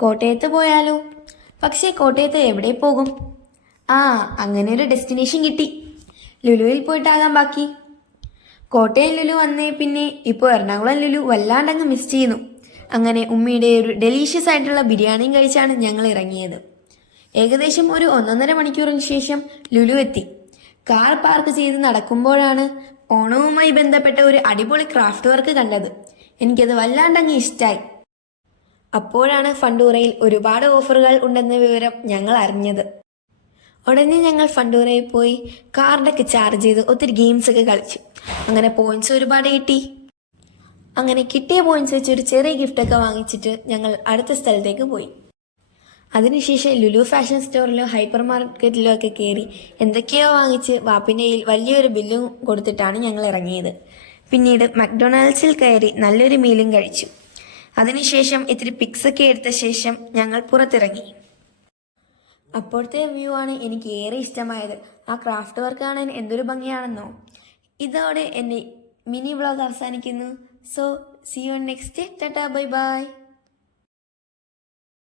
കോട്ടയത്ത് പോയാലോ? പക്ഷേ കോട്ടയത്ത് എവിടെ പോകും? ആ, അങ്ങനെ ഒരു ഡെസ്റ്റിനേഷൻ കിട്ടി. ലുലുവിൽ പോയിട്ടാകാം ബാക്കി. കോട്ടയം ലുലു വന്നേ പിന്നെ ഇപ്പോൾ എറണാകുളം ലുലു വല്ലാണ്ടങ്ങ് മിസ് ചെയ്യുന്നു. അങ്ങനെ ഉമ്മിയുടെ ഒരു ഡെലീഷ്യസ് ആയിട്ടുള്ള ബിരിയാണിയും കഴിച്ചാണ് ഞങ്ങൾ ഇറങ്ങിയത്. ഏകദേശം ഒരു 1.5 മണിക്കൂറിന് ശേഷം ലുലു എത്തി. കാർ പാർക്ക് ചെയ്ത് നടക്കുമ്പോഴാണ് ഓണവുമായി ബന്ധപ്പെട്ട ഒരു അടിപൊളി ക്രാഫ്റ്റ് വർക്ക് കണ്ടത്. എനിക്കത് വല്ലാണ്ടങ്ങ് ഇഷ്ടമായി. അപ്പോഴാണ് ഫണ്ടൂറയിൽ ഒരുപാട് ഓഫറുകൾ ഉണ്ടെന്ന വിവരം ഞങ്ങൾ അറിഞ്ഞത്. ഉടനെ ഞങ്ങൾ ഫണ്ടൂറയിൽ പോയി കാർഡൊക്കെ ചാർജ് ചെയ്ത് ഒത്തിരി ഗെയിംസ് ഒക്കെ കളിച്ചു. അങ്ങനെ പോയിന്റ്സ് ഒരുപാട് കിട്ടി. അങ്ങനെ കിട്ടിയ പോയിന്റ്സ് വെച്ച് ഒരു ചെറിയ ഗിഫ്റ്റൊക്കെ വാങ്ങിച്ചിട്ട് ഞങ്ങൾ അടുത്ത സ്ഥലത്തേക്ക് പോയി. അതിനുശേഷം ലുലു ഫാഷൻ സ്റ്റോറിലോ ഹൈപ്പർ മാർക്കറ്റിലോ ഒക്കെ കയറി എന്തൊക്കെയോ വാങ്ങിച്ച് വാപ്പിൻ്റെ കയ്യിൽ വലിയൊരു ബില്ലും കൊടുത്തിട്ടാണ് ഞങ്ങൾ ഇറങ്ങിയത്. പിന്നീട് മക്ഡൊണാൾഡ്സിൽ കയറി നല്ലൊരു മീലും കഴിച്ചു. അതിനുശേഷം ഇത്തിരി പിക്സൊക്കെ എടുത്ത ശേഷം ഞങ്ങൾ പുറത്തിറങ്ങി. അപ്പോഴത്തെ വ്യൂ ആണ് എനിക്ക് ഏറെ ഇഷ്ടമായത്. ആ ക്രാഫ്റ്റ് വർക്ക് കാണാൻ എന്തൊരു ഭംഗിയാണെന്നോ. ഇതോടെ എൻ്റെ മിനി വ്ളോഗ് അവസാനിക്കുന്നു. So see you next. Tata, bye by.